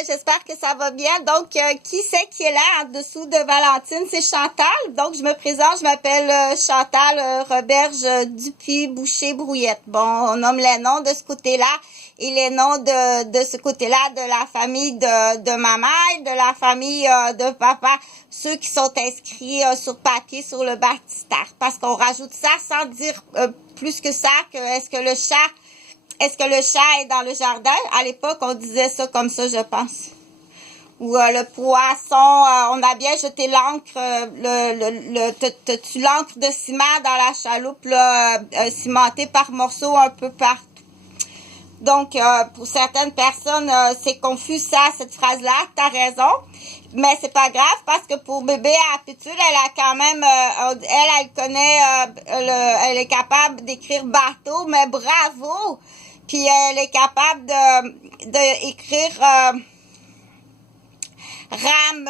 J'espère que ça va bien. Donc, qui c'est qui est là en dessous de Valentine? C'est Chantal. Donc, je me présente, je m'appelle Chantal Roberge Dupuis-Boucher-Brouillette. Bon, on nomme les noms de ce côté-là et les noms de ce côté-là de la famille de ma mère, de la famille de papa, ceux qui sont inscrits sur papier sur le baptistère. Parce qu'on rajoute ça sans dire plus que ça, que est-ce que le chat est dans le jardin? À l'époque, on disait ça comme ça, je pense. Ou le poisson, on a bien jeté l'encre, tu l'encre de ciment dans la chaloupe, là, cimentée par morceaux un peu partout. Donc, pour certaines personnes, c'est confus ça, cette phrase-là, t'as raison. Mais c'est pas grave parce que pour bébé à Pétule, elle a quand même, elle connaît, elle est capable d'écrire bateau, mais bravo! Puis elle est capable de écrire rame.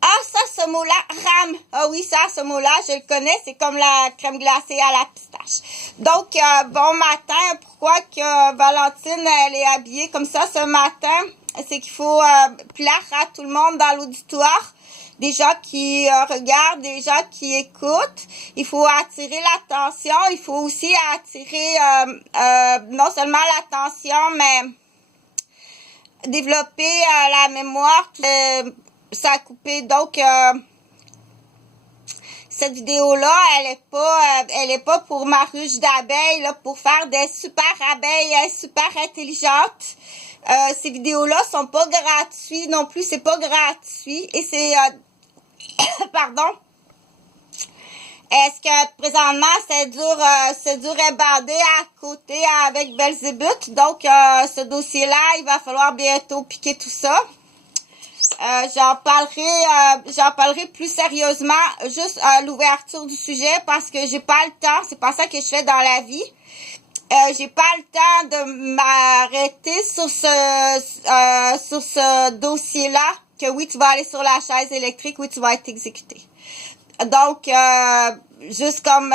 Ah, ça, ce mot-là, rame. Ah oui, ça, ce mot-là, je le connais. C'est comme la crème glacée à la pistache. Donc, bon matin. Pourquoi que Valentine, elle est habillée comme ça ce matin? C'est qu'il faut plaire à tout le monde dans l'auditoire. Des gens qui regardent, des gens qui écoutent. Il faut attirer l'attention. Il faut aussi attirer non seulement l'attention, mais développer la mémoire. Ça a coupé. Donc, cette vidéo-là, elle est pas pour ma ruche d'abeilles, là, pour faire des super abeilles super intelligentes. Ces vidéos-là sont pas gratuites non plus. C'est pas gratuit. Et c'est pardon. Est-ce que présentement c'est dur à bander à côté avec Belzébuth. Donc ce dossier-là, il va falloir bientôt piquer tout ça. J'en parlerai plus sérieusement juste à l'ouverture du sujet parce que j'ai pas le temps. C'est pas ça que je fais dans la vie. J'ai pas le temps de m'arrêter sur ce dossier-là. Que oui, tu vas aller sur la chaise électrique, oui, tu vas être exécuté. Donc, juste comme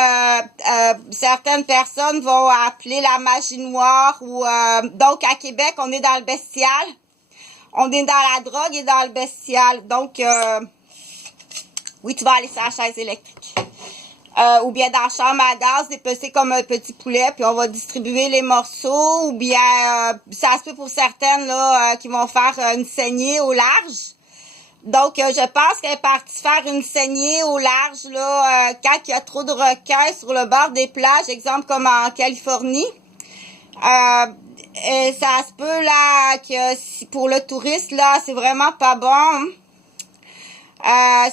certaines personnes vont appeler la magie noire ou donc à Québec, on est dans le bestial. On est dans la drogue et dans le bestial. Donc, oui, tu vas aller sur la chaise électrique. Ou bien dans la chambre à gaz, dépecé comme un petit poulet, puis on va distribuer les morceaux, ou bien ça se peut pour certaines là qui vont faire une saignée au large. Donc, je pense qu'elle est partie faire une saignée au large là quand il y a trop de requins sur le bord des plages, exemple comme en Californie. Et ça se peut là que si pour le touriste là, c'est vraiment pas bon.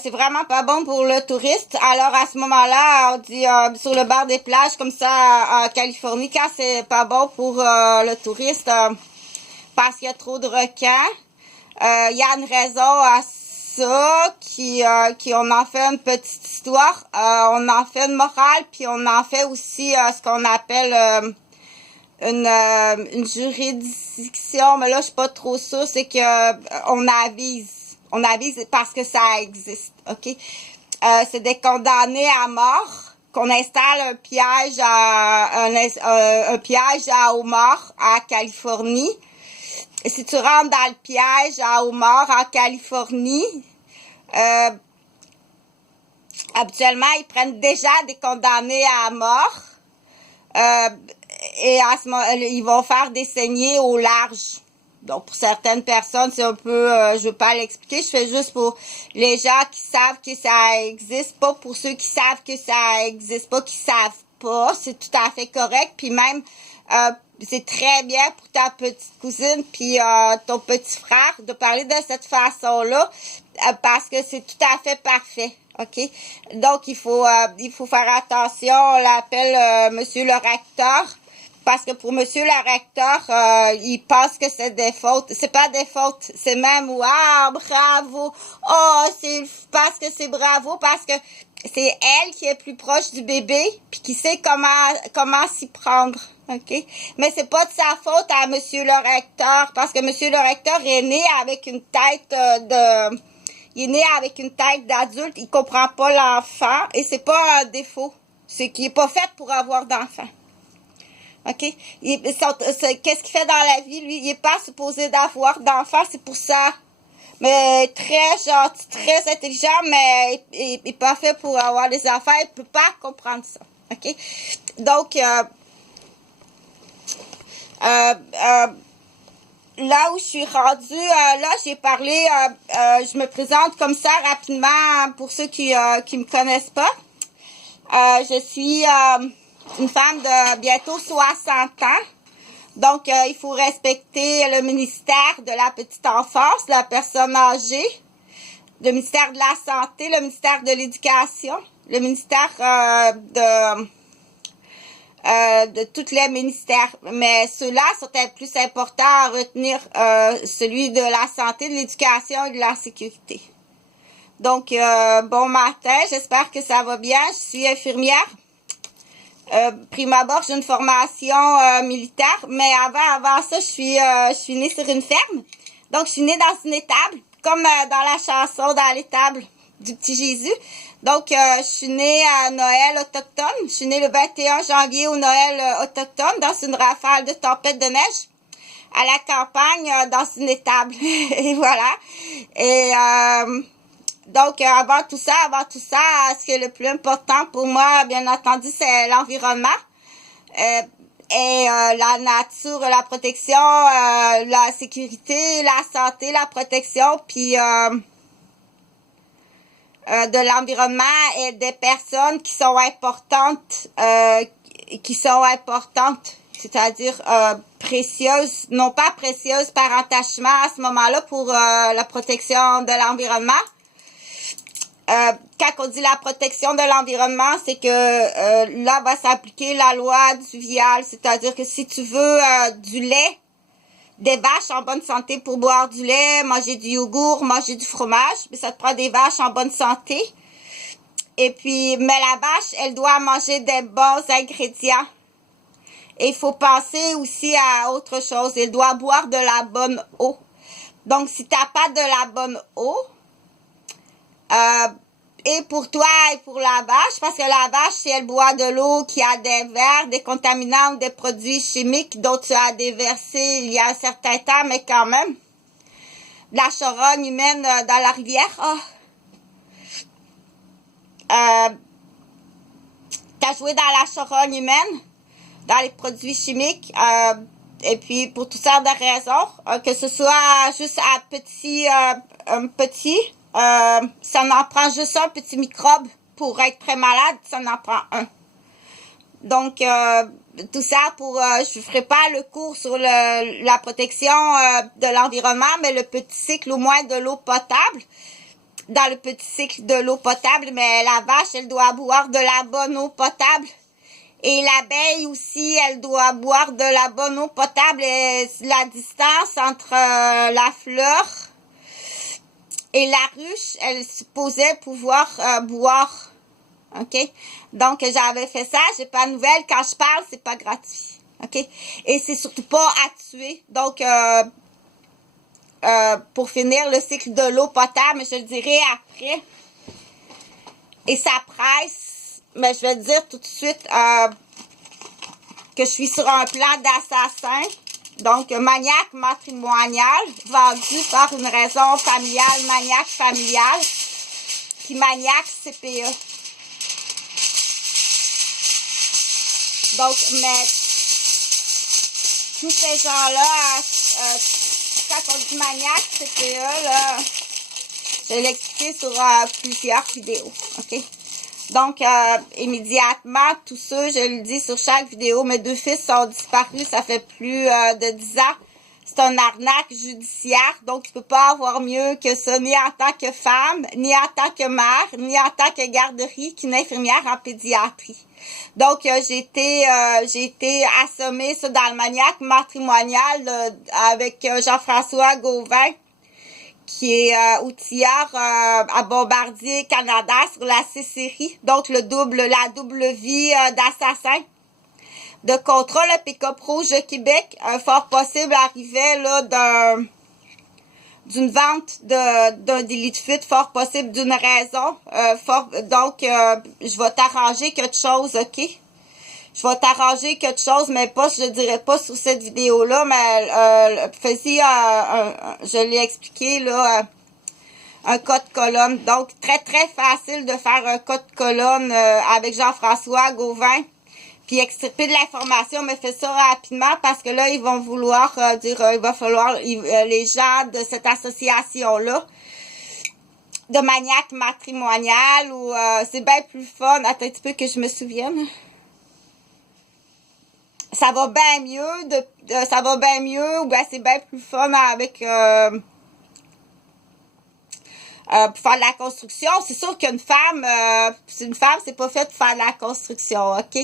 C'est vraiment pas bon pour le touriste. Alors à ce moment-là, on dit sur le bord des plages comme ça en Californie, quand c'est pas bon pour le touriste parce qu'il y a trop de requins. Il y a une raison à ça qui on en fait une petite histoire, on en fait une morale, puis on en fait aussi ce qu'on appelle une juridiction, mais là je suis pas trop sûre, c'est que on avise parce que ça existe, ok? C'est des condamnés à mort qu'on installe un piège un piège à homards à Californie. Et si tu rentres dans le piège à homards en Californie, habituellement ils prennent déjà des condamnés à mort. Et à ce moment, ils vont faire des saignées au large. Donc, pour certaines personnes, c'est un peu, je veux pas l'expliquer, je fais juste pour les gens qui savent que ça existe, pas pour ceux qui savent que ça existe pas, qui savent pas, c'est tout à fait correct, puis même, c'est très bien pour ta petite cousine puis ton petit frère de parler de cette façon-là, parce que c'est tout à fait parfait. OK? Donc, il faut faire attention, on l'appelle monsieur le recteur. Parce que pour monsieur le recteur, il pense que c'est des fautes. C'est pas des fautes. C'est même, wow, bravo. Oh, c'est parce que c'est bravo, parce que c'est elle qui est plus proche du bébé, puis qui sait comment s'y prendre. OK? Mais c'est pas de sa faute à monsieur le recteur, parce que monsieur le recteur est né avec une tête il est né avec une tête d'adulte, il comprend pas l'enfant, et c'est pas un défaut. C'est qu'il est pas fait pour avoir d'enfant. OK? Qu'est-ce qu'il fait dans la vie, lui? Il est pas supposé d'avoir d'enfants, c'est pour ça. Mais très gentil, très intelligent, mais il est pas fait pour avoir des enfants. Il peut pas comprendre ça. OK? Donc, là où je suis rendue, là, j'ai parlé, je me présente comme ça rapidement pour ceux qui me connaissent pas. Je suis une femme de bientôt 60 ans. Donc, il faut respecter le ministère de la petite enfance, la personne âgée, le ministère de la santé, le ministère de l'éducation, le ministère de tous les ministères. Mais ceux-là sont plus importants à retenir, celui de la santé, de l'éducation et de la sécurité. Donc, bon matin, j'espère que ça va bien. Je suis infirmière. Prime abord, j'ai une formation militaire, mais avant ça, je suis née sur une ferme. Donc, je suis née dans une étable, comme dans la chanson dans l'étable du petit Jésus. Donc, je suis née à Noël autochtone. Je suis née le 21 janvier au Noël autochtone dans une rafale de tempête de neige à la campagne dans une étable. Et voilà. Et donc, avant tout ça, ce qui est le plus important pour moi, bien entendu, c'est l'environnement et la nature, la protection, la sécurité, la santé, la protection, puis de l'environnement et des personnes qui sont importantes, c'est-à-dire précieuses, non pas précieuses par attachement à ce moment-là pour la protection de l'environnement. Quand on dit la protection de l'environnement, c'est que là va s'appliquer la loi du vial, c'est-à-dire que si tu veux du lait, des vaches en bonne santé pour boire du lait, manger du yogourt, manger du fromage, mais ça te prend des vaches en bonne santé. Et puis, mais la vache, elle doit manger des bons ingrédients. Et il faut penser aussi à autre chose, elle doit boire de la bonne eau. Donc, si tu n'as pas de la bonne eau, et pour toi et pour la vache, parce que la vache, si elle boit de l'eau qui a des vers, des contaminants, des produits chimiques dont tu as déversé il y a un certain temps, mais quand même, de la charogne humaine dans la rivière, t'as joué dans la charogne humaine, dans les produits chimiques, et puis pour toutes sortes de raisons, que ce soit juste à ça en prend juste un petit microbe pour être très malade, ça en prend un. Donc, tout ça pour, je ferai pas le cours sur la protection de l'environnement, mais le petit cycle au moins de l'eau potable. Dans le petit cycle de l'eau potable, mais la vache, elle doit boire de la bonne eau potable. Et l'abeille aussi, elle doit boire de la bonne eau potable. Et la distance entre la fleur et la ruche, elle est supposée pouvoir boire. OK? Donc, j'avais fait ça. J'ai pas de nouvelles. Quand je parle, c'est pas gratuit. OK? Et c'est surtout pas à tuer. Donc, pour finir le cycle de l'eau potable, je le dirai après. Et ça presse. Mais je vais te dire tout de suite que je suis sur un plan d'assassin. Donc, maniaque matrimonial, vendu par une raison familiale, maniaque familiale, puis maniaque CPE. Donc, mais tous ces gens-là, quand on dit maniaque CPE, là, je vais l'expliquer sur plusieurs vidéos, OK? Donc, immédiatement, tous ceux, je le dis sur chaque vidéo, mes 2 fils sont disparus, ça fait plus de 10 ans. C'est un arnaque judiciaire, donc tu peux pas avoir mieux que ça, ni en tant que femme, ni en tant que mère, ni en tant que garderie, qu'une infirmière en pédiatrie. Donc, j'ai été assommée ça, dans le maniaque matrimonial avec Jean-François Gauvin, qui est outillard à Bombardier Canada sur la C-série. Donc, la double vie d'assassin. De contrôle, le pick-up rouge de Québec, fort possible, arrivait là d'une vente d'un délit de fuite, fort possible d'une raison. Donc, je vais t'arranger quelque chose, OK? je vais t'arranger quelque chose, mais pas, je dirais pas sur cette vidéo-là, mais fais-y, je l'ai expliqué, là, un cas de colonne. Donc, très, très facile de faire un cas de colonne avec Jean-François Gauvin. Puis extirper de l'information, mais fais ça rapidement parce que là, ils vont vouloir dire, il va falloir, les gens de cette association-là, de maniaque matrimoniale, ou c'est bien plus fun. Attends un petit peu que je me souvienne. Ça va bien mieux, ça va bien mieux, ou bien c'est bien plus fun avec... pour faire de la construction. C'est sûr qu'une femme, c'est pas fait pour faire de la construction, ok?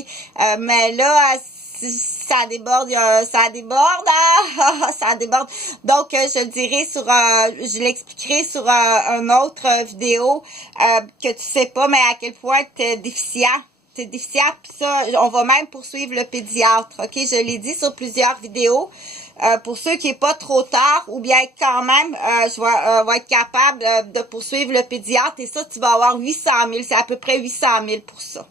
Mais là, ça déborde, ça déborde, hein? Ça déborde. Donc, je dirais je l'expliquerai sur une autre vidéo que tu sais pas, mais à quel point t'es déficient. T'es déficient, puis ça, on va même poursuivre le pédiatre, ok? Je l'ai dit sur plusieurs vidéos. Pour ceux qui est pas trop tard, ou bien quand même, je vais être capable de poursuivre le pédiatre, et ça, tu vas avoir 800 000, c'est à peu près 800 000 pour ça.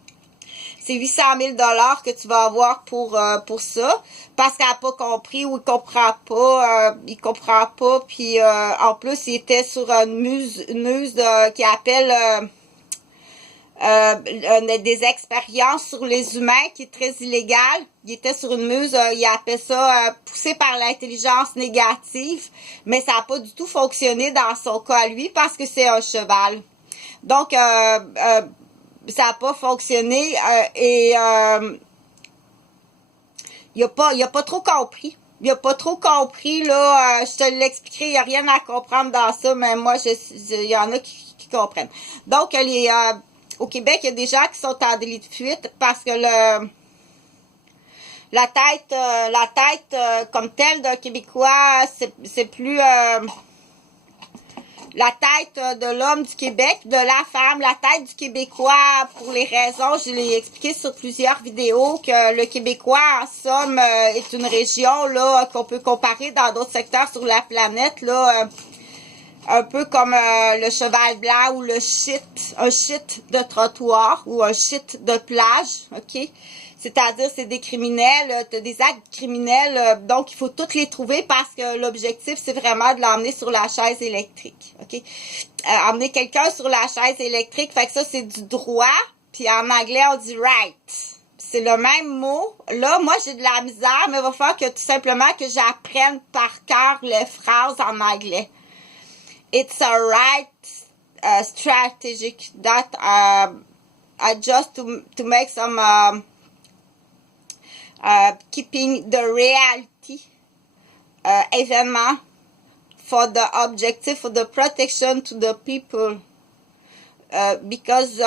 C'est 800 000 $ que tu vas avoir pour ça, parce qu'elle n'a pas compris, ou il comprend pas, puis en plus, il était sur une muse qui appelle... des expériences sur les humains qui est très illégal. Il était sur une muse, il appelait ça poussé par l'intelligence négative, mais ça n'a pas du tout fonctionné dans son cas à lui parce que c'est un cheval. Donc, ça n'a pas fonctionné et il a pas trop compris. Il a pas trop compris, là, je te l'expliquerai, il n'y a rien à comprendre dans ça, mais moi, il y en a qui comprennent. Donc, au Québec, il y a des gens qui sont en délit de fuite parce que la tête comme telle d'un Québécois, c'est plus la tête de l'homme du Québec, de la femme, la tête du Québécois, pour les raisons, je l'ai expliqué sur plusieurs vidéos, que le Québécois, en somme, est une région là qu'on peut comparer dans d'autres secteurs sur la planète, là, un peu comme le cheval blanc ou le shit, un shit de trottoir ou un shit de plage, ok? C'est-à-dire, c'est des criminels, t'as des actes criminels, donc il faut toutes les trouver parce que l'objectif, c'est vraiment de l'emmener sur la chaise électrique, ok? Emmener quelqu'un sur la chaise électrique, fait que ça, c'est du droit, puis en anglais, on dit right. C'est le même mot. Là, moi, j'ai de la misère, mais il va falloir que tout simplement que j'apprenne par cœur les phrases en anglais. It's a right strategic that I just to make some keeping the reality evenement for the objective for the protection to the people because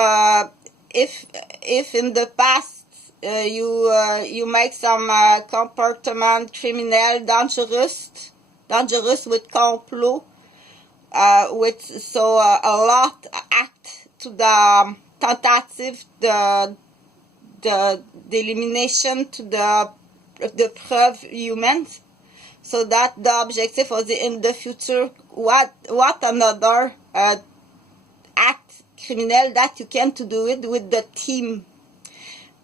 if in the past you make some comportement criminal dangerous with complot. With so a lot act to the tentative the elimination to the preuve humans, so that the objective was in the future what another act criminal that you can to do it with the team,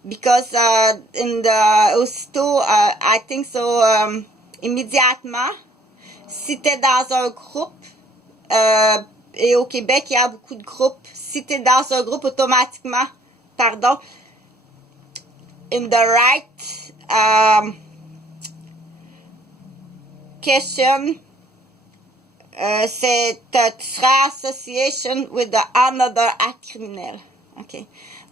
because in the aussitôt I think so immédiatement si t'es dans un groupe et au Québec, il y a beaucoup de groupes. Si tu es dans un groupe, automatiquement, in the right question, tu seras association with the another act criminel. OK.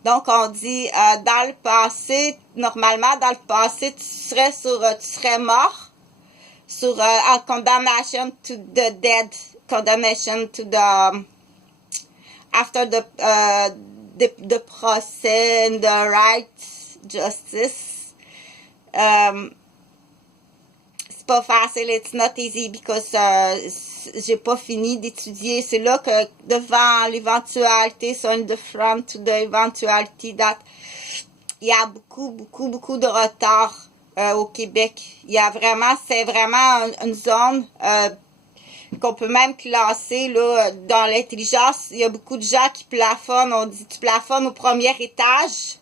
Donc, on dit, dans le passé, normalement, dans le passé, tu serais mort sur en condemnation to the dead. Condemnation to the after the process and the right justice. C'est pas facile, it's not easy because j'ai pas fini d'étudier. C'est là que devant l'éventualité, so in the front to the eventuality that il y a beaucoup de retard au Québec. C'est vraiment une zone qu'on peut même classer là dans l'intelligence. Il y a beaucoup de gens qui plafonnent. On dit tu plafonnes au premier étage.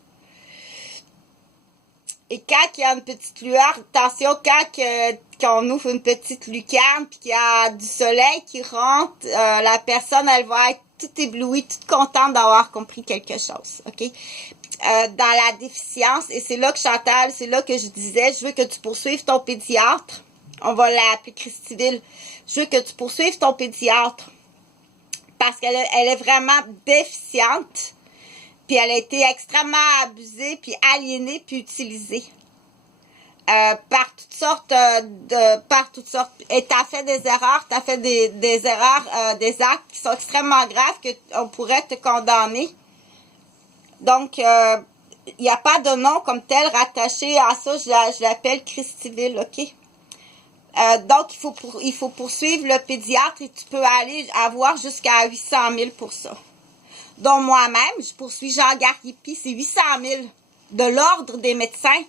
Et quand il y a une petite lueur, attention, quand on ouvre une petite lucarne puis qu'il y a du soleil qui rentre, la personne, elle va être toute éblouie, toute contente d'avoir compris quelque chose, OK? Dans la déficience, et c'est là que Chantal, c'est là que je disais, je veux que tu poursuives ton pédiatre. On va l'appeler Christiville. Je veux que tu poursuives ton pédiatre. Parce qu'elle est vraiment déficiente. Puis elle a été extrêmement abusée, puis aliénée, puis utilisée. Par toutes sortes Et t'as fait des erreurs, des erreurs, des actes qui sont extrêmement graves qu'on pourrait te condamner. Donc, il n'y a pas de nom comme tel rattaché à ça. Je l'appelle Christiville, OK? Donc, il faut poursuivre le pédiatre et tu peux aller avoir jusqu'à 800 000 pour ça. Donc, moi-même, je poursuis Jean Garipi, c'est 800 000 de l'Ordre des médecins.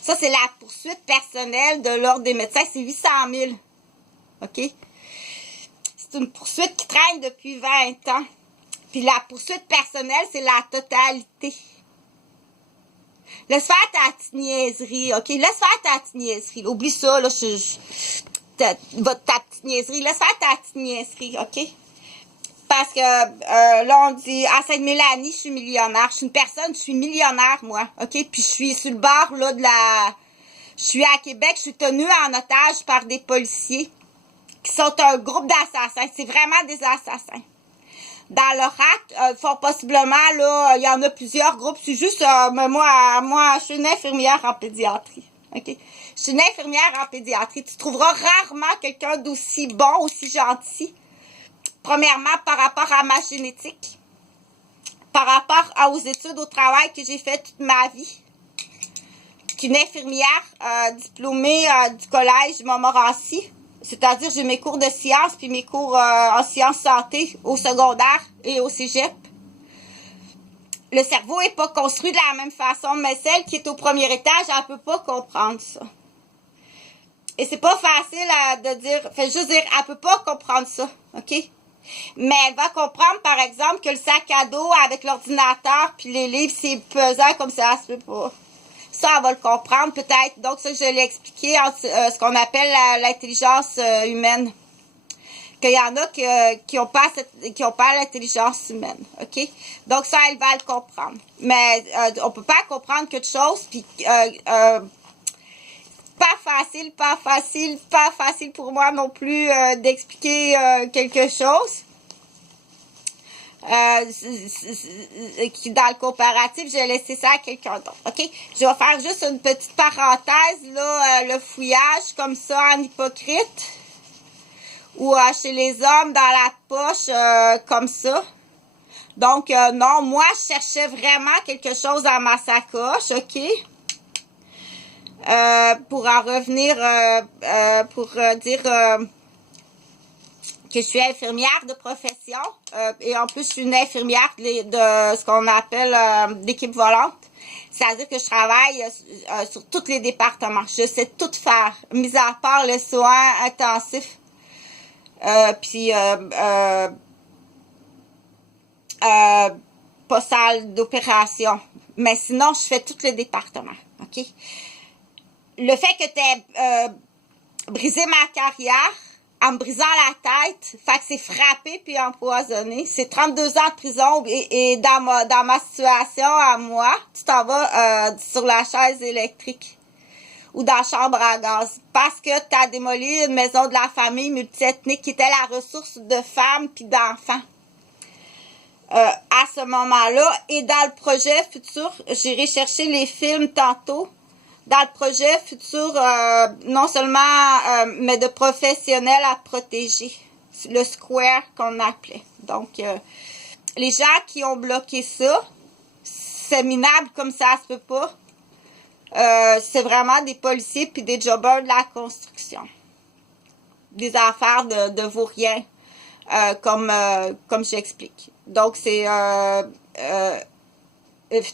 Ça, c'est la poursuite personnelle de l'Ordre des médecins, c'est 800 000. OK? C'est une poursuite qui traîne depuis 20 ans. Puis la poursuite personnelle, c'est la totalité. Laisse faire ta petite niaiserie, OK? Laisse faire ta petite niaiserie. Oublie ça, là, ta petite niaiserie. Laisse faire ta petite niaiserie, OK? Parce que là, on dit, à Sainte-Mélanie, je suis millionnaire. Je suis une personne, je suis millionnaire, moi, OK? Puis je suis sur le bord, là, je suis à Québec, je suis tenue en otage par des policiers qui sont un groupe d'assassins. C'est vraiment des assassins. Dans leur acte, fort possiblement, là, il y en a plusieurs groupes. C'est juste, moi, je suis une infirmière en pédiatrie. OK? Je suis une infirmière en pédiatrie. Tu trouveras rarement quelqu'un d'aussi bon, aussi gentil. Premièrement, par rapport à ma génétique. Par rapport aux études au travail que j'ai fait toute ma vie. Qu'une infirmière diplômée du collège Montmorency. C'est-à-dire, j'ai mes cours de sciences puis mes cours en sciences santé au secondaire et au cégep. Le cerveau n'est pas construit de la même façon, mais celle qui est au premier étage, elle ne peut pas comprendre ça. Et c'est pas facile de dire, juste dire, elle peut pas comprendre ça, OK? Mais elle va comprendre, par exemple, que le sac à dos avec l'ordinateur puis les livres, c'est pesant comme ça se peut pas. Ça, elle va le comprendre peut-être. Donc, ça, je l'ai expliqué en ce qu'on appelle l'intelligence humaine. Qu'il y en a qui ont pas l'intelligence humaine. OK? Donc, ça, elle va le comprendre. Mais on peut pas comprendre quelque chose. Puis, pas facile pour moi non plus d'expliquer quelque chose. Dans le comparatif, j'ai laissé ça à quelqu'un d'autre. OK? Je vais faire juste une petite parenthèse, là, le fouillage comme ça en hypocrite. Ou chez les hommes dans la poche comme ça. Donc, non, moi, je cherchais vraiment quelque chose dans ma sacoche, OK? Pour en revenir, pour dire que je suis infirmière de profession et en plus je suis une infirmière de ce qu'on appelle d'équipe volante. C'est-à-dire que je travaille sur tous les départements. Je sais tout faire, mis à part les soins intensifs. Puis pas salle d'opération. Mais sinon, je fais tous les départements. OK? Le fait que tu aies brisé ma carrière en me brisant la tête, fait que c'est frappé puis empoisonné. C'est 32 ans de prison et dans ma situation à moi, tu t'en vas sur la chaise électrique ou dans la chambre à gaz parce que tu as démoli une maison de la famille multiethnique qui était la ressource de femmes puis d'enfants. À ce moment-là, et dans le projet futur, j'irai chercher les films tantôt. Dans le projet futur, non seulement, mais de professionnels à protéger. Le square qu'on appelait. Donc, les gens qui ont bloqué ça, c'est minable comme ça se peut pas. C'est vraiment des policiers puis des jobbers de la construction. Des affaires de vauriens, comme j'explique. Donc, c'est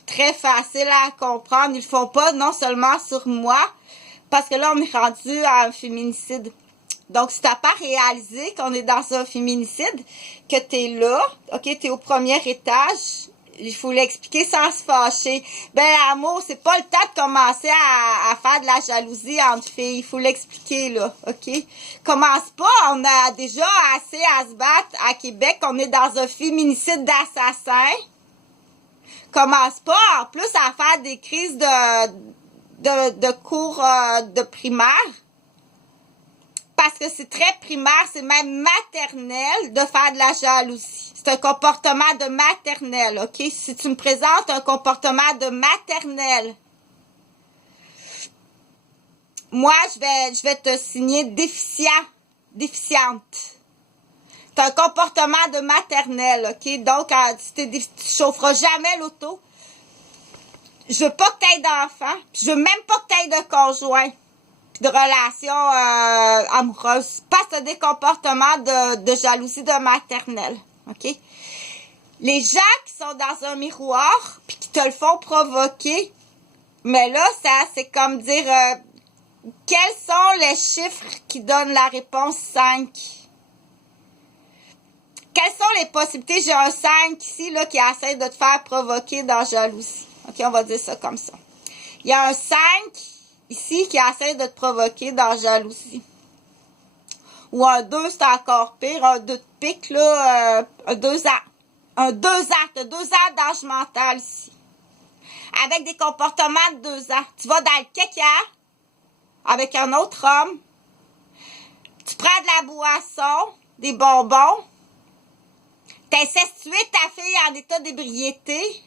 très facile à comprendre. Ils le font pas non seulement sur moi, parce que là, on est rendu à un féminicide. Donc, si t'as pas réalisé qu'on est dans un féminicide, que t'es là, OK, t'es au premier étage, il faut l'expliquer sans se fâcher. Ben, l'amour, c'est pas le temps de commencer à faire de la jalousie entre filles. Il faut l'expliquer, là, OK? Commence pas, on a déjà assez à se battre à Québec. On est dans un féminicide d'assassins. Commence pas, en plus, à faire des crises de cours de primaire. Parce que c'est très primaire, c'est même maternel de faire de la jalousie. C'est un comportement de maternel, OK? Si tu me présentes un comportement de maternel, moi, je vais te signer déficiente. C'est un comportement de maternel, OK? Donc, tu chaufferas jamais l'auto. Je veux pas que tu aies d'enfants. Je veux même pas que tu aies de conjoint. De relations amoureuses. Parce que des comportements de jalousie de maternelle. OK? Les gens qui sont dans un miroir puis qui te le font provoquer, mais là, ça, c'est comme dire quels sont les chiffres qui donnent la réponse 5? Quelles sont les possibilités? J'ai un 5 ici là, qui essaie de te faire provoquer dans la jalousie. OK, on va dire ça comme ça. Il y a un 5 ici qui essaie de te provoquer dans la jalousie. Ou un 2, c'est encore pire. Un 2 de pique, là, un 2 ans. Un 2 ans. Tu as 2 ans d'âge mental ici. Avec des comportements de 2 ans. Tu vas dans le caca avec un autre homme. Tu prends de la boisson, des bonbons. Tu essaies de tuer ta fille en état d'ébriété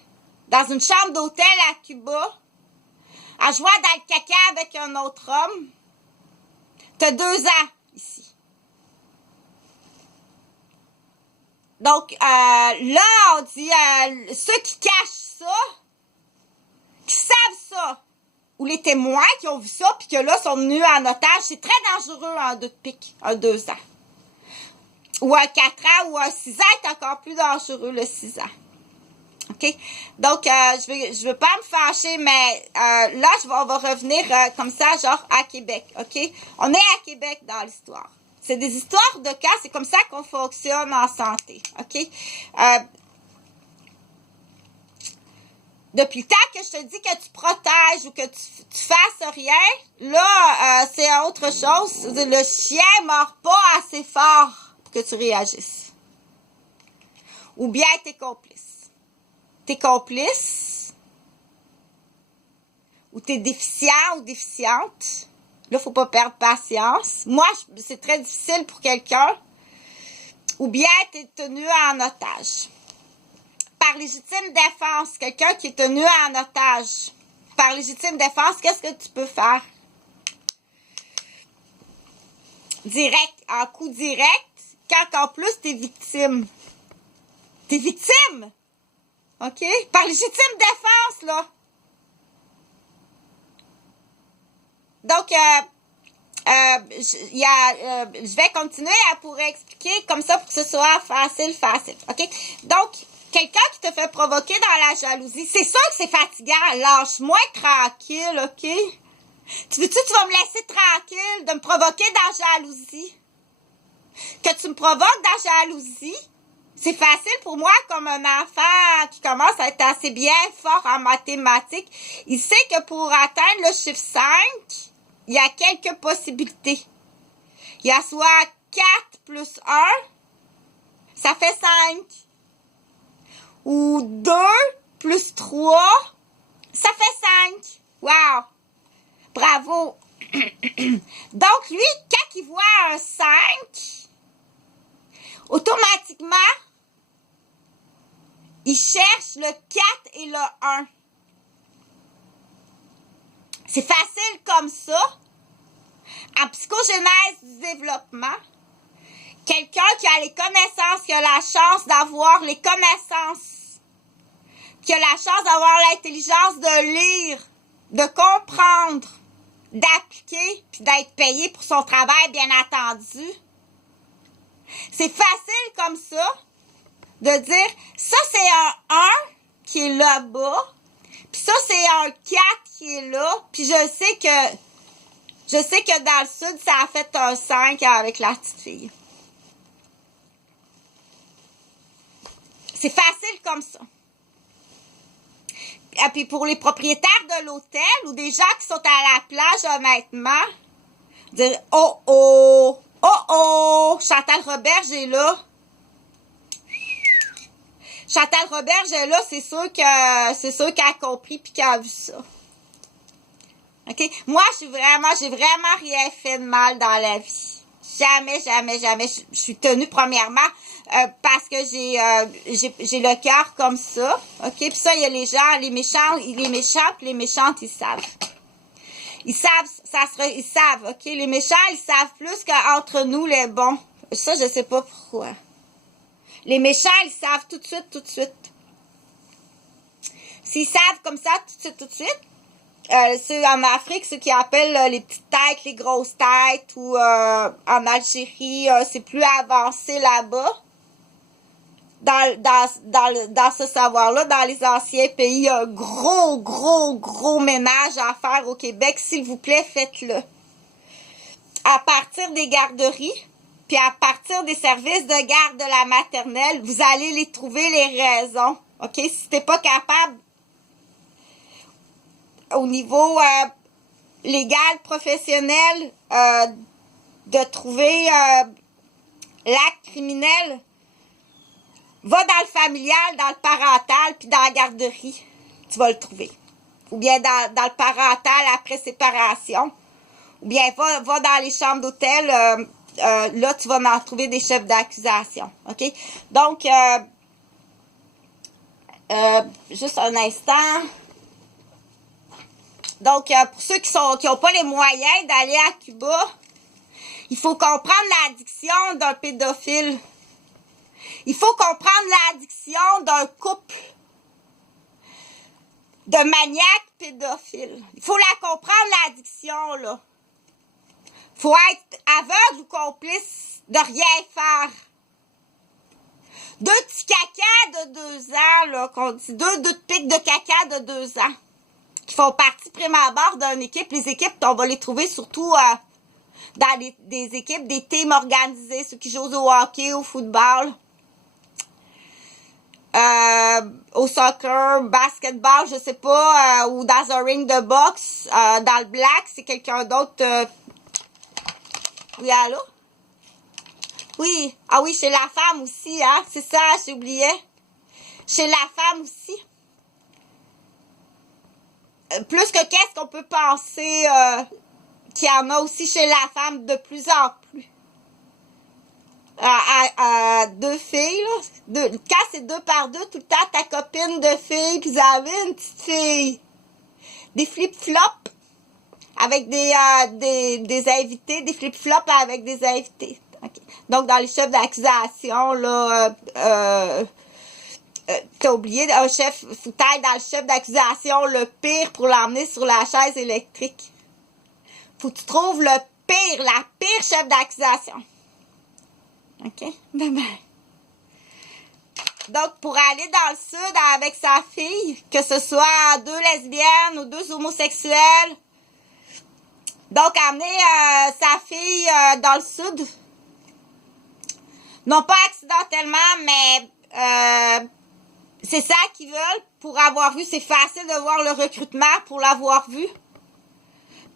dans une chambre d'hôtel à Cuba. En jouant dans le caca avec un autre homme. Tu as 2 ans ici. Donc, là, on dit, ceux qui cachent ça, qui savent ça, ou les témoins qui ont vu ça, puis que là, sont venus en otage, c'est très dangereux, un 2 de pique, un 2 ans. Ou un 4 ans, ou un 6 ans est encore plus dangereux, le 6 ans. OK? Donc, je veux pas me fâcher, mais là, on va revenir comme ça, genre à Québec. OK? On est à Québec dans l'histoire. C'est des histoires de cas, c'est comme ça qu'on fonctionne en santé. OK? Depuis le temps que je te dis que tu protèges ou que tu fasses rien, là, c'est autre chose. Le chien ne mord pas assez fort pour que tu réagisses. Ou bien t'es complice. T'es complice ou t'es déficient ou déficiente. Là, faut pas perdre patience. Moi, c'est très difficile pour quelqu'un. Ou bien t'es tenu en otage. Par légitime défense, quelqu'un qui est tenu en otage. Par légitime défense, qu'est-ce que tu peux faire? Direct, en coup direct, quand en plus t'es victime. T'es victime! OK? Par légitime défense, là. Donc, je vais continuer à pourrait expliquer comme ça pour que ce soit facile. OK? Donc, quelqu'un qui te fait provoquer dans la jalousie, c'est sûr que c'est fatigant. Lâche-moi tranquille, OK? Tu vas me laisser tranquille de me provoquer dans la jalousie? Que tu me provoques dans la jalousie? C'est facile pour moi comme un enfant qui commence à être assez bien fort en mathématiques. Il sait que pour atteindre le chiffre 5, il y a quelques possibilités. Il y a soit 4 plus 1, ça fait 5. Ou 2 plus 3, ça fait 5. Wow! Bravo! Donc, lui, quand il voit un 5, automatiquement, il cherche le 4 et le 1. C'est facile comme ça. En psychogénèse du développement, quelqu'un qui a les connaissances, qui a la chance d'avoir les connaissances, qui a la chance d'avoir l'intelligence de lire, de comprendre, d'appliquer, puis d'être payé pour son travail, bien entendu. C'est facile comme ça de dire, ça c'est un 1 qui est là-bas, puis ça c'est un 4 qui est là, puis je sais que dans le sud, ça a fait un 5 avec la petite fille. C'est facile comme ça. Puis pour les propriétaires de l'hôtel ou des gens qui sont à la plage, honnêtement, dire oh oh, oh oh, Chantal Roberge est là. Chantal Roberge est là, c'est sûr qu'elle a compris puis qu'elle a vu ça. OK? Moi, j'ai vraiment rien fait de mal dans la vie. Jamais. Je suis tenue, premièrement, parce que j'ai le cœur comme ça. OK? Puis ça, il y a les gens, les méchants puis les méchantes, ils savent. Ils savent, OK? Les méchants, ils savent plus qu'entre nous, les bons. Ça, je sais pas pourquoi. Les méchants, ils savent tout de suite. S'ils savent comme ça, tout de suite, ceux en Afrique, ceux qui appellent les petites têtes, les grosses têtes, ou en Algérie, c'est plus avancé là-bas. Dans ce savoir-là, dans les anciens pays, il y a un gros ménage à faire au Québec. S'il vous plaît, faites-le. À partir des garderies, puis à partir des services de garde de la maternelle, vous allez les trouver les raisons. OK? Si t'es pas capable au niveau légal, professionnel, de trouver l'acte criminel, va dans le familial, dans le parental, puis dans la garderie. Tu vas le trouver. Ou bien dans le parental après séparation. Ou bien va dans les chambres d'hôtel. Là, tu vas en trouver des chefs d'accusation. OK? Donc, juste un instant. Donc, pour ceux qui n'ont pas les moyens d'aller à Cuba, il faut comprendre l'addiction d'un pédophile. Il faut comprendre l'addiction d'un couple de maniaques pédophiles. Il faut la comprendre, l'addiction, là. Il faut être aveugle ou complice de rien faire. 2 petits cacas de 2 ans, là, qu'on dit 2 pics de caca de 2 ans, qui font partie prime abord d'une équipe. Les équipes, on va les trouver surtout dans des équipes, des teams organisés, ceux qui jouent au hockey, au football, au soccer, basketball, je sais pas, ou dans un ring de boxe, dans le black, c'est quelqu'un d'autre. Oui, allô? Oui, ah oui, chez la femme aussi, hein, c'est ça, j'oubliais. Chez la femme aussi. Plus que qu'est-ce qu'on peut penser qu'il y en a aussi chez la femme de plus en plus. À 2 filles, là. Quand c'est 2 par 2, tout le temps, ta copine de fille, puis vous avez une petite fille. Des flip-flops avec des invités, des flip-flops avec des invités. Okay. Donc, dans les chefs d'accusation, là, t'as oublié un chef, faut être dans le chef d'accusation le pire pour l'emmener sur la chaise électrique. Faut que tu trouves la pire chef d'accusation. OK? Bye. Donc, pour aller dans le sud avec sa fille, que ce soit 2 lesbiennes ou 2 homosexuels, donc amener sa fille dans le sud, non pas accidentellement, mais c'est ça qu'ils veulent pour avoir vu. C'est facile de voir le recrutement pour l'avoir vu.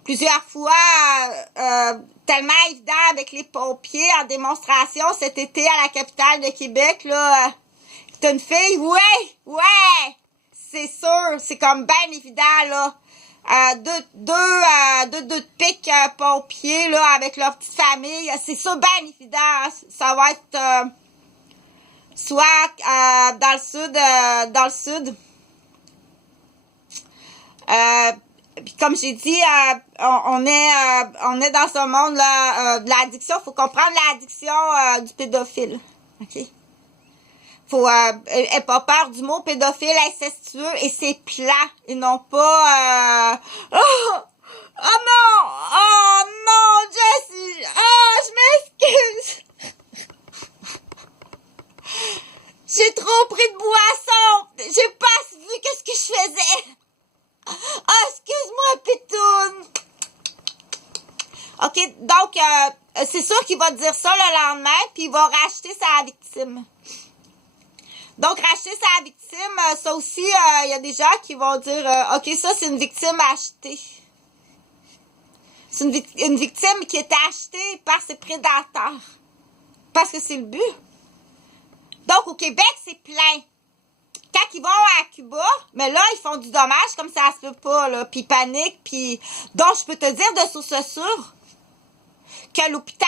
Plusieurs fois, tellement évident avec les pompiers en démonstration cet été à la capitale de Québec, là. T'as une fille? Ouais! C'est sûr, c'est comme bien évident, là. Deux pics pompiers, là, avec leur petite famille. C'est sûr, bien évident. Ça va être soit dans le sud. Puis comme j'ai dit, on est dans ce monde-là de l'addiction. Faut comprendre l'addiction du pédophile. OK? Faut aie pas peur du mot pédophile incestueux et c'est plat et non pas oh non Jessie, je m'excuse. J'ai trop pris de boisson, j'ai pas vu qu'est-ce que je faisais. Excuse-moi Pitoune. OK, donc c'est sûr qu'il va dire ça le lendemain puis il va racheter sa victime. Donc, racheter sa victime, ça aussi, il y a des gens qui vont dire, OK, ça, c'est une victime achetée. C'est une victime qui est achetée par ses prédateurs. Parce que c'est le but. Donc, au Québec, c'est plein. Quand ils vont à Cuba, mais là, ils font du dommage comme ça se peut pas, là. Puis ils paniquent, puis... Donc, je peux te dire de source sûre que l'hôpital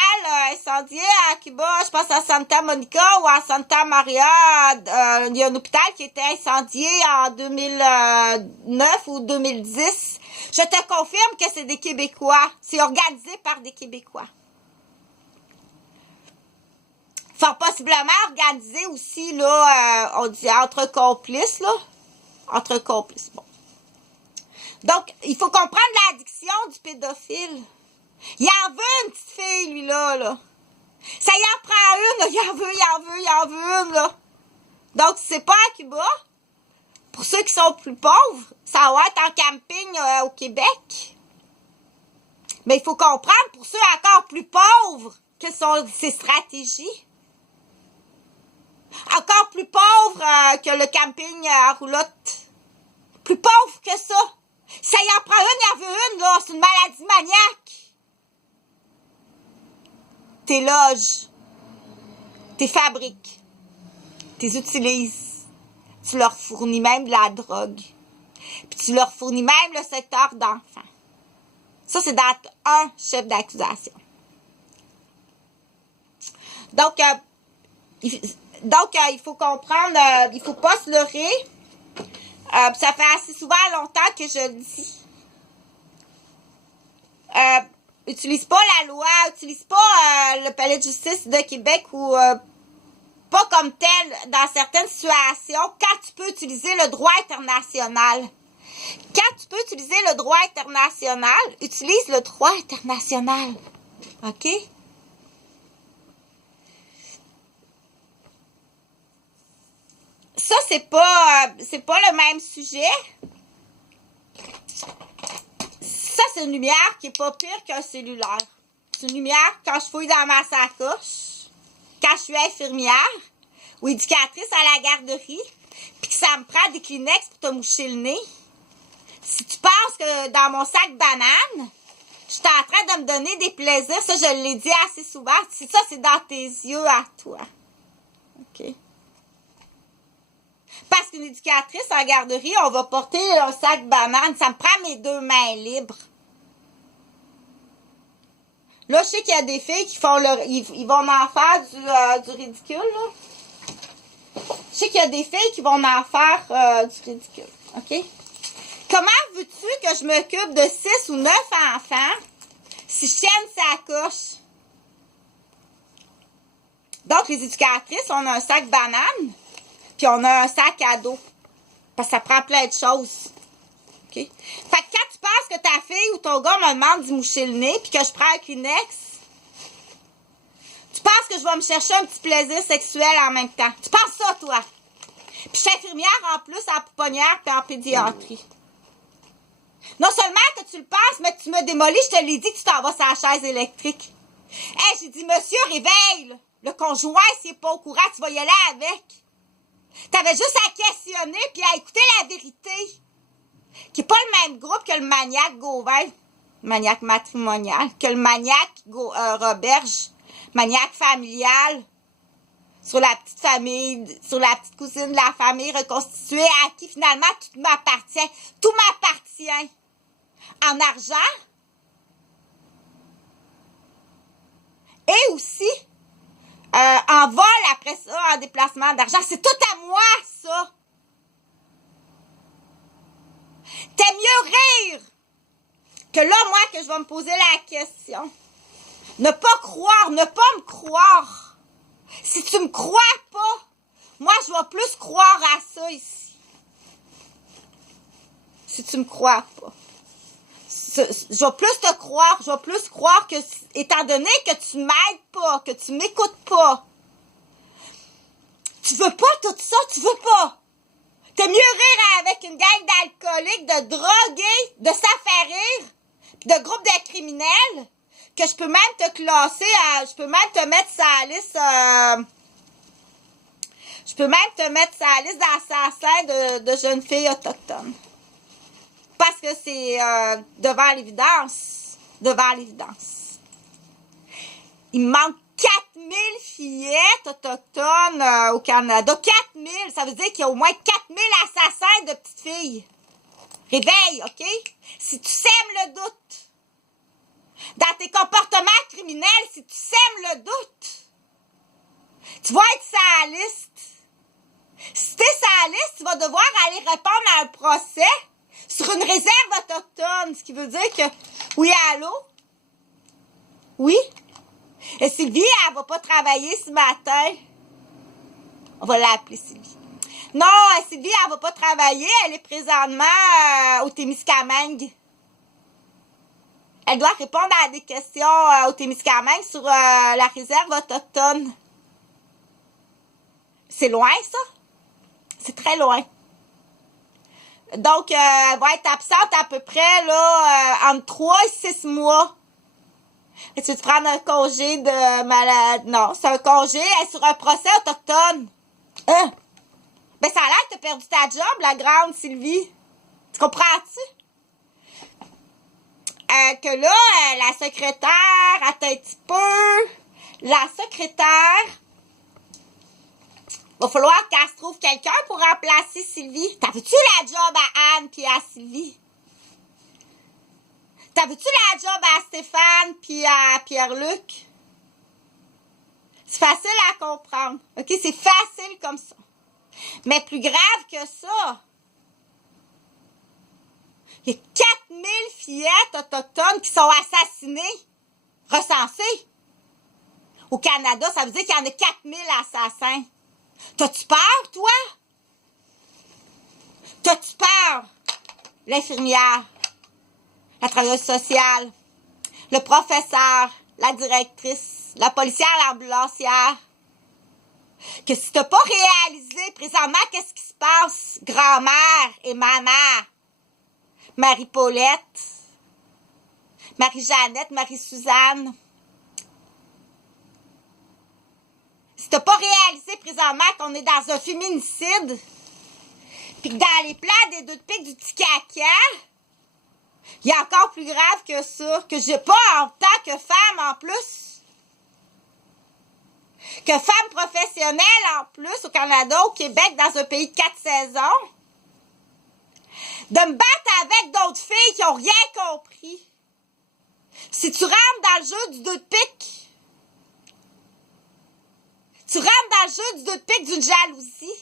incendié à Cuba, je pense à Santa Monica ou à Santa Maria, il y a un hôpital qui était incendié en 2009 ou 2010. Je te confirme que c'est des Québécois. C'est organisé par des Québécois. Fort possiblement organisé aussi, là, on dit entre complices, là. Entre complices, bon. Donc, il faut comprendre l'addiction du pédophile. Il en veut une petite fille, lui-là, là. Ça y en prend une, là. Il en veut une, là. Donc, c'est pas à Cuba. Pour ceux qui sont plus pauvres, ça va être en camping au Québec. Mais il faut comprendre, pour ceux encore plus pauvres, quelles sont ces stratégies. Encore plus pauvres que le camping à roulotte. Plus pauvre que ça. Ça y en prend une, il en veut une, là. C'est une maladie maniaque. T'es loges, t'es fabriques, t'es utilises, tu leur fournis même de la drogue, puis tu leur fournis même le secteur d'enfants. Ça, c'est dans un chef d'accusation. Donc, il faut comprendre, il faut pas se leurrer. Ça fait assez souvent longtemps que je le dis. Utilise pas la loi, utilise pas le palais de justice de Québec ou pas comme tel dans certaines situations quand tu peux utiliser le droit international. Quand tu peux utiliser le droit international, utilise le droit international. OK? Ça, c'est pas le même sujet. Ça, c'est une lumière qui est pas pire qu'un cellulaire. C'est une lumière quand je fouille dans ma sacoche, quand je suis infirmière ou éducatrice à la garderie, puis que ça me prend des Kleenex pour te moucher le nez. Si tu penses que dans mon sac banane, je suis en train de me donner des plaisirs, ça, je l'ai dit assez souvent, ça, c'est dans tes yeux à toi. OK? Parce qu'une éducatrice en garderie, on va porter un sac banane. Ça me prend mes deux mains libres. Là, je sais qu'il y a des filles qui font ils vont en faire du ridicule, là. Je sais qu'il y a des filles qui vont en faire du ridicule. OK? Comment veux-tu que je m'occupe de 6 ou 9 enfants si je tienne sa coche? Donc, les éducatrices, on a un sac banane. Puis on a un sac à dos. Parce que ça prend plein de choses. OK? Fait que quand tu penses que ta fille ou ton gars me demande d'y moucher le nez puis que je prends un Kleenex, tu penses que je vais me chercher un petit plaisir sexuel en même temps. Tu penses ça, toi? Puis je suis infirmière en plus en pouponnière puis en pédiatrie. Non seulement que tu le penses, mais que tu me démolis, je te l'ai dit que tu t'en vas sur la chaise électrique. Hey, j'ai dit, monsieur, réveille! Le conjoint, s'il n'est pas au courant, tu vas y aller avec. T'avais juste à questionner puis à écouter la vérité. Qui n'est pas le même groupe que le maniaque Gauvin, maniaque matrimonial, que le maniaque Roberge, maniaque familial, sur la petite famille, sur la petite cousine de la famille reconstituée, à qui finalement tout m'appartient. Tout m'appartient. En argent. Et aussi, en vol après ça, en déplacement d'argent. C'est tout à moi, ça. T'aimes mieux rire que là, moi, que je vais me poser la question. Ne pas croire, ne pas me croire. Si tu me crois pas, moi, je vais plus croire à ça ici. Si tu me crois pas. Je vais plus te croire, je vais plus croire que, étant donné que tu m'aides pas, que tu m'écoutes pas, tu veux pas tout ça, tu veux pas. T'as mieux rire avec une gang d'alcooliques, de drogués, de s'affaires, de groupes de criminels, que je peux même te classer, je peux même te mettre sur la liste, Je peux même te mettre sur la liste d'assassins de jeunes filles autochtones. Parce que c'est devant l'évidence. Devant l'évidence. Il manque 4000 fillettes autochtones au Canada. 4000, ça veut dire qu'il y a au moins 4000 assassins de petites filles. Réveille, OK? Si tu sèmes le doute dans tes comportements criminels, si tu sèmes le doute, tu vas être sur la liste. Si tu es sur la liste, tu vas devoir aller répondre à un procès sur une réserve autochtone, ce qui veut dire que, oui, allô? Oui? Et Sylvie, elle va pas travailler ce matin. On va l'appeler Sylvie. Non, Sylvie, elle va pas travailler. Elle est présentement au Témiscamingue. Elle doit répondre à des questions au Témiscamingue sur la réserve autochtone. C'est loin, ça? C'est très loin. Donc, elle va être absente à peu près là entre 3 et 6 mois. Et tu veux te prendre un congé de malade? Non, c'est un congé sur un procès autochtone. Hein? Ben, ça a l'air que t'as perdu ta job, la grande Sylvie. Tu comprends-tu? Que là, la secrétaire, attends un petit peu. La secrétaire, va falloir qu'elle se trouve quelqu'un pour remplacer Sylvie. T'avais-tu la job à Anne puis à Sylvie? T'avais-tu la job à Stéphane puis à Pierre-Luc? C'est facile à comprendre. OK? C'est facile comme ça. Mais plus grave que ça, il y a 4000 fillettes autochtones qui sont assassinées, recensées. Au Canada, ça veut dire qu'il y en a 4000 assassins. T'as-tu peur, toi? T'as-tu peur? L'infirmière, la travailleuse sociale, le professeur, la directrice, la policière, l'ambulancière. Que si t'as pas réalisé présentement qu'est-ce qui se passe, grand-mère et maman, Marie-Paulette, Marie-Jeannette, Marie-Suzanne. Si t'as pas réalisé présentement qu'on est dans un féminicide, puis que dans les plans des 2 de pique du petit caca, il y a encore plus grave que ça, que j'ai pas en tant que femme en plus. Que femme professionnelle en plus au Canada, au Québec, dans un pays de 4 saisons, de me battre avec d'autres filles qui ont rien compris. Si tu rentres dans le jeu du 2 de pique, tu rentres dans le jeu du 2 de pique d'une jalousie,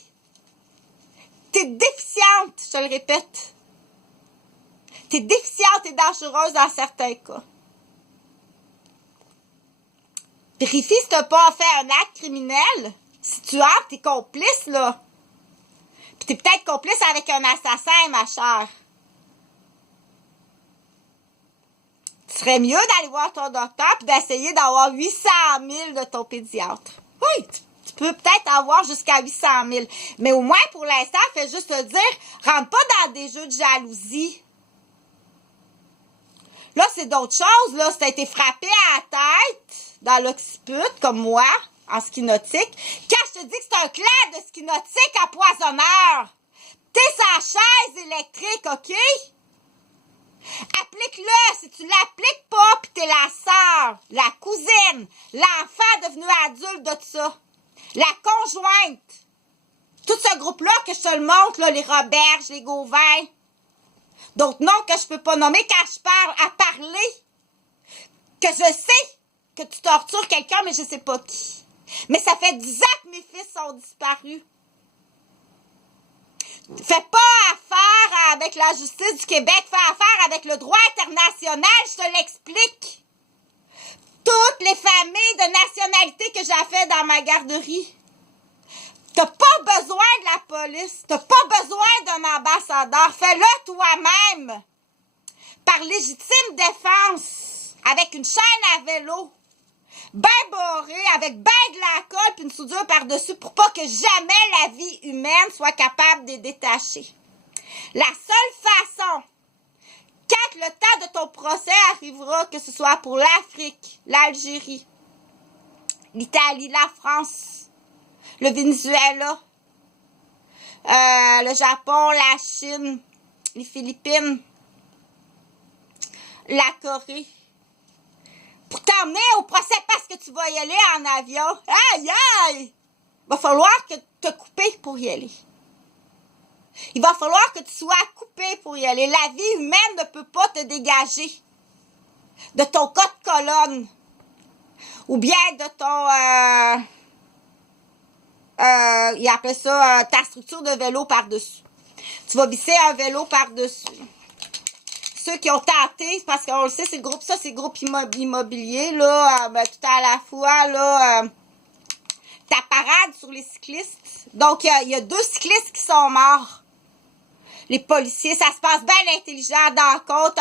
t'es déficiente, je te le répète. T'es déficiente et dangereuse dans certains cas. Vérifie si t'as pas fait un acte criminel. Si tu as, t'es complice, là. Puis t'es peut-être complice avec un assassin, ma chère. Tu serait mieux d'aller voir ton docteur puis d'essayer d'avoir 800 000 de ton pédiatre. Oui, tu peux peut-être avoir jusqu'à 800 000. Mais au moins, pour l'instant, fais juste te dire, rentre pas dans des jeux de jalousie. Là, c'est d'autres choses, là. Si t'as été frappé à la tête dans l'occiput, comme moi, en ski nautique, quand je te dis que c'est un clan de ski nautique empoisonneur, t'es sa chaise électrique, OK? Applique-le. Si tu l'appliques pas, pis t'es la sœur, la cousine, l'enfant devenu adulte de ça, la conjointe, tout ce groupe-là que je te le montre, là, les Roberges, les Gauvin, d'autres noms que je peux pas nommer quand je parle à parler, que je sais que tu tortures quelqu'un, mais je sais pas qui. Mais ça fait 10 ans que mes fils sont disparus. Fais pas affaire avec la justice du Québec, fais affaire avec le droit international, je te l'explique. Toutes les familles de nationalité que j'ai fait dans ma garderie. T'as pas besoin de la police, t'as pas besoin d'un ambassadeur, fais-le toi-même. Par légitime défense, avec une chaîne à vélo, ben barrée, avec ben de la colle puis une soudure par-dessus pour pas que jamais la vie humaine soit capable de détacher. La seule façon, quand le temps de ton procès arrivera, que ce soit pour l'Afrique, l'Algérie, l'Italie, la France, le Venezuela, le Japon, la Chine, les Philippines, la Corée, pour t'emmener au procès parce que tu vas y aller en avion. Aïe, aïe! Il va falloir que te couper pour y aller. Il va falloir que tu sois coupé pour y aller. La vie humaine ne peut pas te dégager de ton cas de colonne ou bien de ton... il appelle ça ta structure de vélo par-dessus. Tu vas visser un vélo par-dessus. Ceux qui ont tenté, parce qu'on le sait, c'est le groupe, ça c'est le groupe immobilier, là, tout à la fois, là, ta parade sur les cyclistes. Donc, il y a 2 cyclistes qui sont morts. Les policiers, ça se passe bien intelligent dans la côte,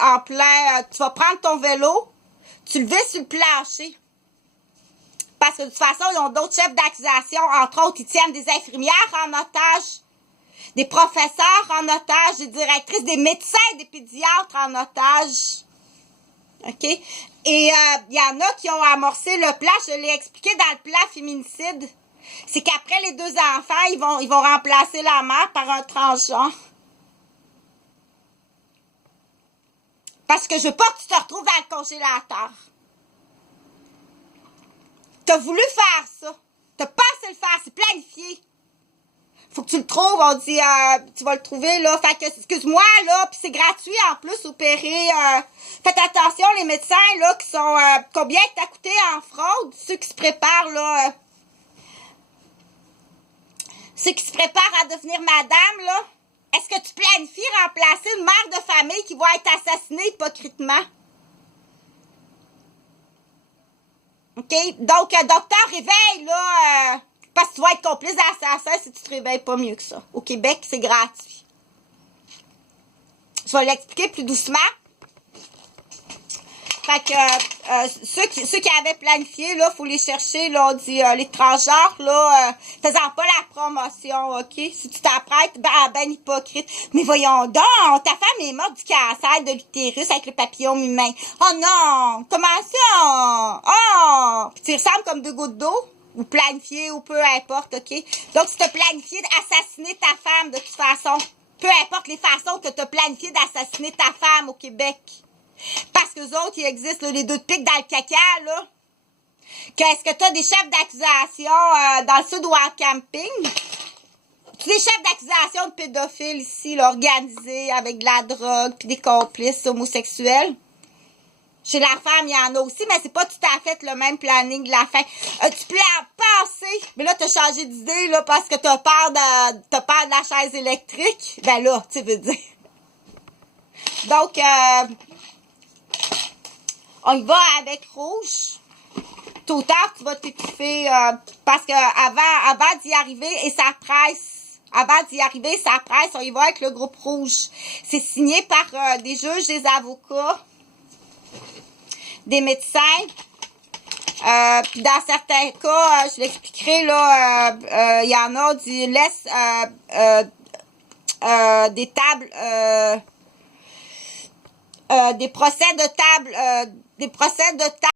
en plein, tu vas prendre ton vélo, tu le vis sur le plancher. Parce que de toute façon, ils ont d'autres chefs d'accusation, entre autres, ils tiennent des infirmières en otage, des professeurs en otage, des directrices, des médecins, des pédiatres en otage. OK? Et il y en a qui ont amorcé le plan, je l'ai expliqué dans le plan féminicide. C'est qu'après les 2 enfants, ils vont remplacer la mère par un transgenre. Parce que je veux pas que tu te retrouves dans le congélateur. T'as voulu faire ça. T'as pensé le faire, c'est planifié. Faut que tu le trouves, on dit, tu vas le trouver, là. Fait que, excuse-moi, là, puis c'est gratuit, en plus, opérer. Faites attention, les médecins, là, qui sont, combien que t'as coûté en fraude, ceux qui se préparent, là, ceux qui se préparent à devenir madame, là. Est-ce que tu planifies remplacer une mère de famille qui va être assassinée hypocritement? OK? Donc, docteur, réveille, là, parce que tu vas être complice d'assassin si tu te réveilles pas mieux que ça. Au Québec, c'est gratuit. Je vais l'expliquer plus doucement. Fait que ceux qui avaient planifié, là, faut les chercher, là, on dit les transgenres, là, faisant pas la promotion, OK? Si tu t'apprêtes, ben hypocrite. Mais voyons donc, ta femme est morte du cancer de l'utérus avec le papillome humain. Oh non! Comment ça? Oh! Puis tu ressembles comme 2 gouttes d'eau, ou planifié, ou peu importe, OK? Donc, si tu as planifié d'assassiner ta femme, de toute façon, peu importe les façons que tu as planifié d'assassiner ta femme au Québec. Parce que les autres, il existe là, les 2 de pique dans le caca, là. Qu'est-ce que tu as des chefs d'accusation dans le sud ou en camping? Tu des chefs d'accusation de pédophiles ici, là, organisés avec de la drogue puis des complices homosexuels. Chez la femme, il y en a aussi, mais c'est pas tout à fait le même planning de la fin. Tu peux en penser, mais là, t'as changé d'idée, là, parce que t'as peur de la chaise électrique. Ben là, tu veux dire. Donc, on y va avec rouge. Tôt ou tard, tu vas t'étouffer parce que avant d'y arriver, et ça presse. Avant d'y arriver, ça presse. On y va avec le groupe rouge. C'est signé par des juges, des avocats, des médecins. Puis dans certains cas, je l'expliquerai, là, il y en a du laisse des tables, des procès de table,